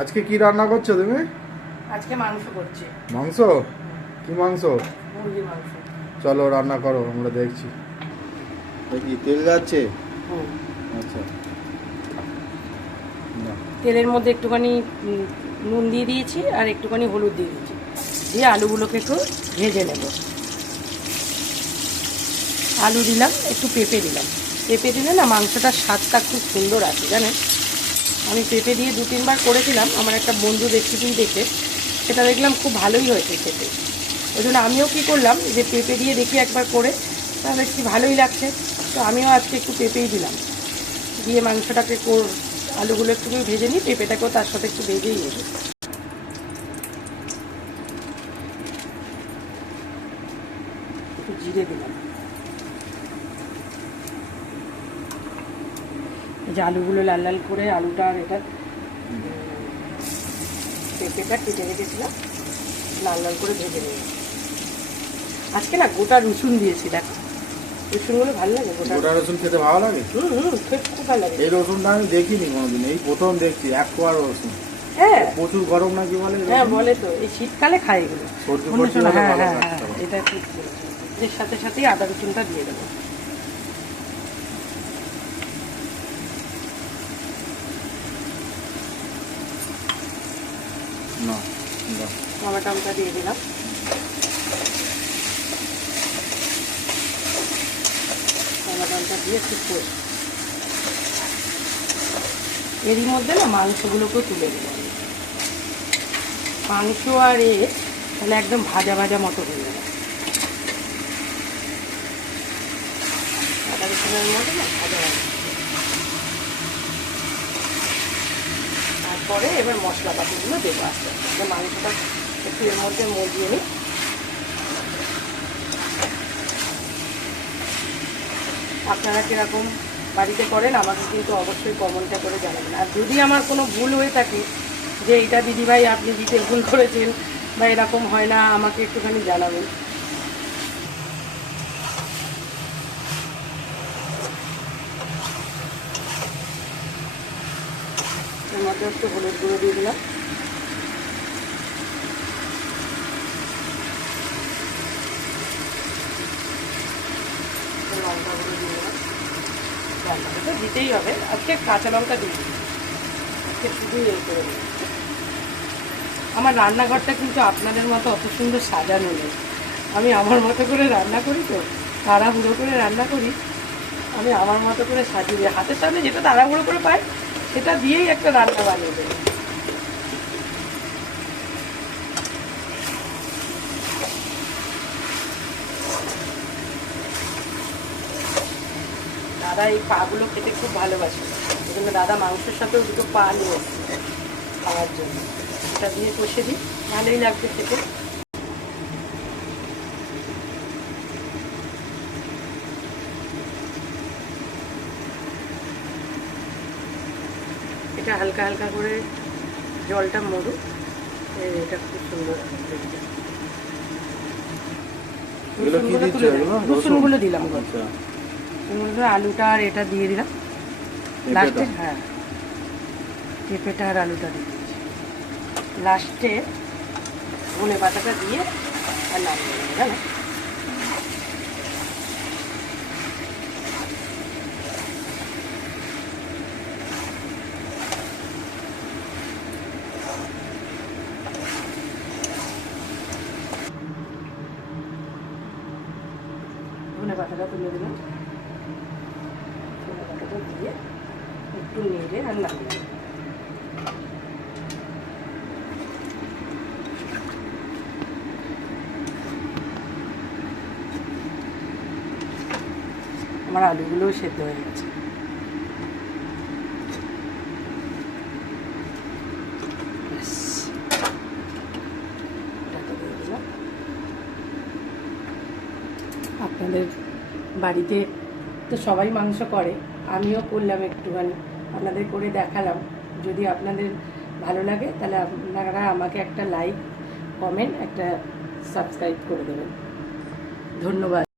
আজকে কি রান্না করছো তুমি? আজকে মাংস করছি। মাংস? কি মাংস? মুরগির মাংস। চলো রান্না করো, আমরা দেখছি। দেখি তেল যাচ্ছে। আচ্ছা, তেলের মধ্যে একটুখানি নুন দিয়ে দিয়েছি আর একটুখানি হলুদ দিয়ে দিয়েছি, দিয়ে আলুগুলোকে একটু ভেজে নেব। আলু দিলাম, একটু পেঁপে দিলাম। পেঁপে দিলে না মাংসটার স্বাদটা খুব সুন্দর আছে জানেন। আমি পেঁপে দিয়ে 2-3 বার করেছিলাম, আমার একটা বন্ধু রেসিপি দেখে সেটা দেখলাম খুব ভালোই হয়েছে খেতে। ওই জন্য আমিও কী করলাম, যে পেঁপে দিয়ে দেখি একবার করে, তাহলে কি ভালোই লাগছে, তো আমিও আজকে একটু পেঁপেই দিলাম। দিয়ে মাংসটাকে আলুগুলো একটু ভেজে নিই, পেঁপেটাকেও তার সাথে একটু ভেজেই নেব। একটু জিরে দিলাম। এই যে আলুগুলো লাল লাল করে, আলুটা আর এটা পেঁপেটা কেটে রেখেছিলাম, লাল লাল করে ভেজে নেব। আজকে না গোটা রসুন দিয়েছি, দেখো রসুনগুলো ভালো লাগে। গোটা রসুন খেতে ভালো লাগে? খেতে খুব ভালো লাগে। এই রসুনটা আমি দেখিনি কোনোদিন, এই প্রথম দেখছি। এক কোয়া রসুন। হ্যাঁ, প্রচুর গরম নাকি বলে? হ্যাঁ বলে তো, এই শীতকালে খাই এগুলো। হ্যাঁ হ্যাঁ হ্যাঁ, এটা ঠিক। এর সাথে সাথেই আদা রসুনটা দিয়ে দেবো। টমেটোটা দিয়ে দিলাম। টমেটোটা দিয়ে ঠিক করে এরই মধ্যে না মাংসগুলোকেও তুলে দেবো। মাংস আর তাহলে একদম ভাজা ভাজা মতো হয়ে যাবে। আদা রসুনের মধ্যে না ভাজা ভাজা। তারপরে এবার মশলাপাতিগুলো দেবো আস্তে আস্তে। মাংসটা একটু এর মধ্যে মজিয়ে নিই। আপনারা কীরকম বাড়িতে করেন আমাকে কিন্তু অবশ্যই কমেন্টটা করে জানাবেন। আর যদি আমার কোনো ভুল হয়ে থাকে, যে এইটা দিদিভাই আপনি দিতে ভুল করেছেন বা এরকম হয় না, আমাকে একটুখানি জানাবেন। এর মধ্যে একটু হলুদ গুঁড়ো দিয়ে দিলাম। লঙ্কা গুঁড়ো দিয়ে দিলাম। লঙ্কাটা তো দিতেই হবে, আজকে কাঁচা লঙ্কা দিয়ে দিই, আজকে শুধু এই করে দিই। আমার রান্নাঘরটা কিন্তু আপনাদের মতো অত সুন্দর সাজানো নেই। আমি আমার মতো করে রান্না করি, তো তাড়াহুড়ো করে রান্না করি। আমি আমার মতো করে সাজিয়ে দিই, হাতের সামনে যেটা তাড়াহুড়ো করে পাই সেটা দিয়েই একটা রান্না বানিয়ে দেয়। দাদা এই পাগুলো খেতে খুব ভালোবাসে, ওই জন্য দাদা মাংসের সাথেও 2টো পা নিয়ে এসছে খাওয়ার জন্য। এটা দিয়ে কষে দিই, ভালোই লাগবে খেতে। এটা হালকা হালকা করে জলটা মরুক, এটা খুব সুন্দর দেখতে। রসুনগুলো দিলাম, আলুটা আর এটা দিয়ে দিলাম লাস্টে। হ্যাঁ, পেঁপেটা আর আলুটা দিয়ে দিয়েছি লাস্টে। ধনে পাতাটা দিয়ে আর নামিয়ে নেবো, জানো। ধনে পাতাটা তুলে দিলাম। ধনে পাতাটা দিয়ে একটু নেড়ে আর নামিয়ে নেব। আমার আলুগুলোও সেদ্ধ হয়ে গেছে। আপনাদের বাড়িতে তো সবাই মাংস করে, আমিও করলাম একটুখানি, আপনাদের করে দেখালাম। যদি আপনাদের ভালো লাগে তাহলে আপনারা আমাকে একটা লাইক, কমেন্ট, একটা সাবস্ক্রাইব করে দেবেন। ধন্যবাদ।